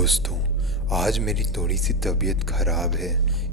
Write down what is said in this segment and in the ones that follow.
दोस्तों, आज मेरी थोड़ी सी तबीयत ख़राब है,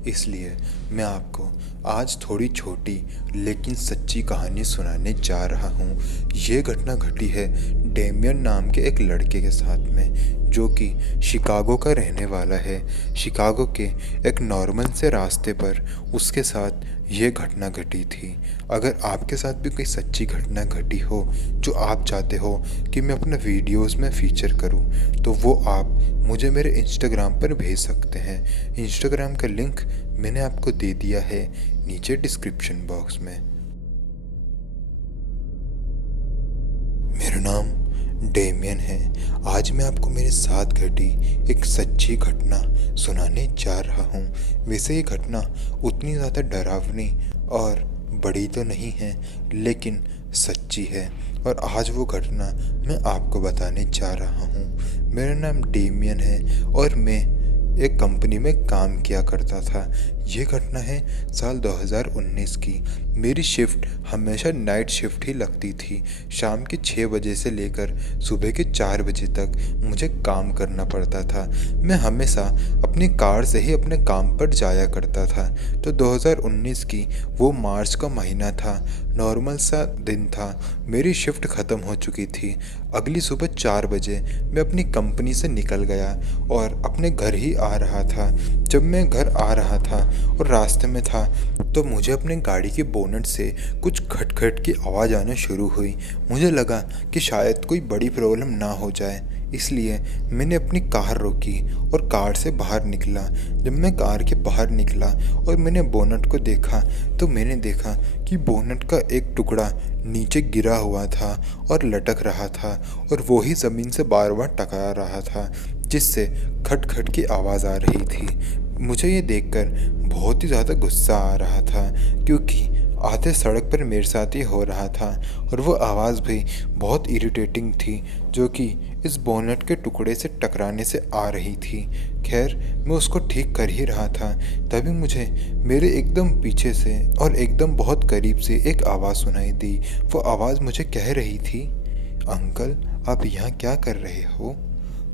इसलिए मैं आपको आज थोड़ी छोटी लेकिन सच्ची कहानी सुनाने जा रहा हूँ। ये घटना घटी है डेमियन नाम के एक लड़के के साथ में, जो कि शिकागो का रहने वाला है। शिकागो के एक नॉर्मल से रास्ते पर उसके साथ ये घटना घटी थी। अगर आपके साथ भी कोई सच्ची घटना घटी हो जो आप चाहते हो कि मैं अपने वीडियोस में फ़ीचर करूं, तो वो आप मुझे मेरे इंस्टाग्राम पर भेज सकते हैं। इंस्टाग्राम का लिंक मैंने आपको दे दिया है नीचे डिस्क्रिप्शन बॉक्स में। मेरा नाम डेमियन है। आज मैं आपको मेरे साथ घटी एक सच्ची घटना सुनाने जा रहा हूँ। वैसे ये घटना उतनी ज़्यादा डरावनी और बड़ी तो नहीं है, लेकिन सच्ची है, और आज वो घटना मैं आपको बताने जा रहा हूँ। मेरा नाम डेमियन है और मैं एक कंपनी में काम किया करता था। ये घटना है साल 2019 की। मेरी शिफ्ट हमेशा नाइट शिफ्ट ही लगती थी। शाम के 6 बजे से लेकर सुबह के 4 बजे तक मुझे काम करना पड़ता था। मैं हमेशा अपनी कार से ही अपने काम पर जाया करता था। तो 2019 की वो मार्च का महीना था, नॉर्मल सा दिन था। मेरी शिफ्ट ख़त्म हो चुकी थी। अगली सुबह 4 बजे मैं अपनी कंपनी से निकल गया और अपने घर ही आ रहा था। जब मैं घर आ रहा था और रास्ते में था, तो मुझे अपने गाड़ी के बोनट से कुछ खटखट की आवाज़ आना शुरू हुई। मुझे लगा कि शायद कोई बड़ी प्रॉब्लम ना हो जाए, इसलिए मैंने अपनी कार रोकी और कार से बाहर निकला। जब मैं कार के बाहर निकला और मैंने बोनट को देखा, तो मैंने देखा कि बोनट का एक टुकड़ा नीचे गिरा हुआ था और लटक रहा था, और वो ही ज़मीन से बार बार टकरा रहा था, जिससे खटखट की आवाज़ आ रही थी। मुझे ये देखकर बहुत ही ज़्यादा गुस्सा आ रहा था, क्योंकि आधे सड़क पर मेरे साथ ही हो रहा था, और वो आवाज़ भी बहुत इरिटेटिंग थी, जो कि इस बोनट के टुकड़े से टकराने से आ रही थी। खैर, मैं उसको ठीक कर ही रहा था, तभी मुझे मेरे एकदम पीछे से और एकदम बहुत करीब से एक आवाज़ सुनाई दी। वो आवाज़ मुझे कह रही थी, अंकल आप यहाँ क्या कर रहे हो?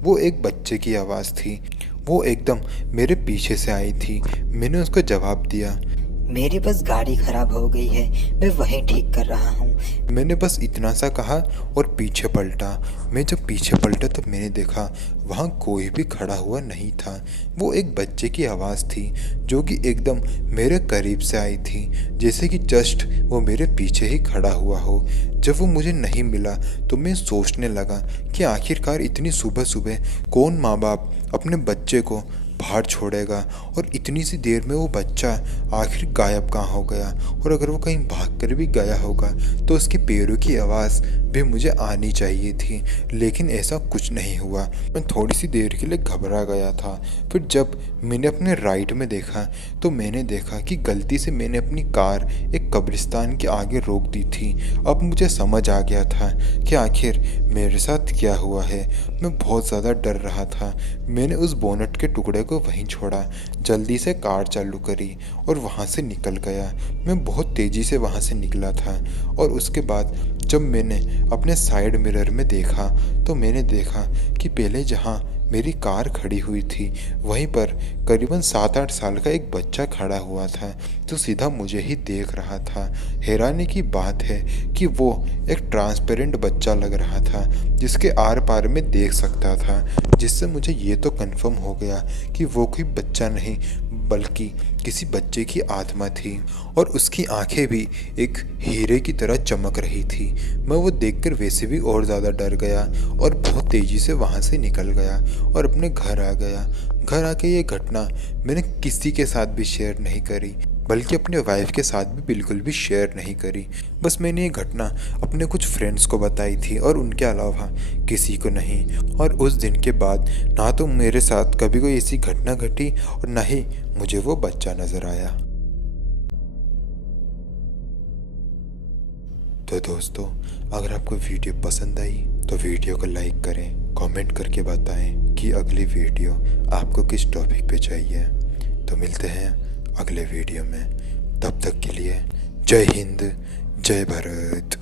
वो एक बच्चे की आवाज़ थी। वो एकदम मेरे पीछे से आई थी। मैंने उसको जवाब दिया, मेरी बस गाड़ी खराब हो गई है, मैं वहीं ठीक कर रहा हूँ। मैंने बस इतना सा कहा और पीछे पलटा। मैं जब पीछे पलटा तब मैंने देखा वहाँ कोई भी खड़ा हुआ नहीं था। वो एक बच्चे की आवाज़ थी, जो कि एकदम मेरे करीब से आई थी, जैसे कि जस्ट वो मेरे पीछे ही खड़ा हुआ हो। जब वो मुझे नहीं मिला तो मैं सोचने लगा कि आखिरकार इतनी सुबह सुबह कौन माँ बाप अपने बच्चे को बाहर छोड़ेगा, और इतनी सी देर में वो बच्चा आखिर गायब कहाँ हो गया। और अगर वो कहीं भाग कर भी गया होगा तो उसके पैरों की आवाज़ भी मुझे आनी चाहिए थी, लेकिन ऐसा कुछ नहीं हुआ। मैं थोड़ी सी देर के लिए घबरा गया था। फिर जब मैंने अपने राइट में देखा तो मैंने देखा कि गलती से मैंने अपनी कार एक कब्रिस्तान के आगे रोक दी थी। अब मुझे समझ आ गया था कि आखिर मेरे साथ क्या हुआ है। मैं बहुत ज़्यादा डर रहा था। मैंने उस बोनट के टुकड़े को वहीं छोड़ा, जल्दी से कार चालू करी और वहाँ से निकल गया। मैं बहुत तेज़ी से वहाँ से निकला था, और उसके बाद जब मैंने अपने साइड मिरर में देखा तो मैंने देखा कि पहले जहाँ मेरी कार खड़ी हुई थी वहीं पर करीबन 7-8 साल का एक बच्चा खड़ा हुआ था, जो सीधा मुझे ही देख रहा था। हैरानी की बात है कि वो एक ट्रांसपेरेंट बच्चा लग रहा था, जिसके आर पार में देख सकता था, जिससे मुझे ये तो कंफर्म हो गया कि वो कोई बच्चा नहीं बल्कि किसी बच्चे की आत्मा थी, और उसकी आंखें भी एक हीरे की तरह चमक रही थी। मैं वो देखकर वैसे भी और ज़्यादा डर गया और बहुत तेज़ी से वहाँ से निकल गया और अपने घर आ गया। घर आके ये घटना मैंने किसी के साथ भी शेयर नहीं करी, बल्कि अपने वाइफ के साथ भी बिल्कुल भी शेयर नहीं करी। बस मैंने ये घटना अपने कुछ फ्रेंड्स को बताई थी और उनके अलावा किसी को नहीं। और उस दिन के बाद ना तो मेरे साथ कभी कोई ऐसी घटना घटी और ना ही मुझे वो बच्चा नज़र आया। तो दोस्तों, अगर आपको वीडियो पसंद आई तो वीडियो को लाइक करें, कमेंट करके बताएं कि अगली वीडियो आपको किस टॉपिक पे चाहिए। तो मिलते हैं अगले वीडियो में। तब तक के लिए जय हिंद, जय भारत।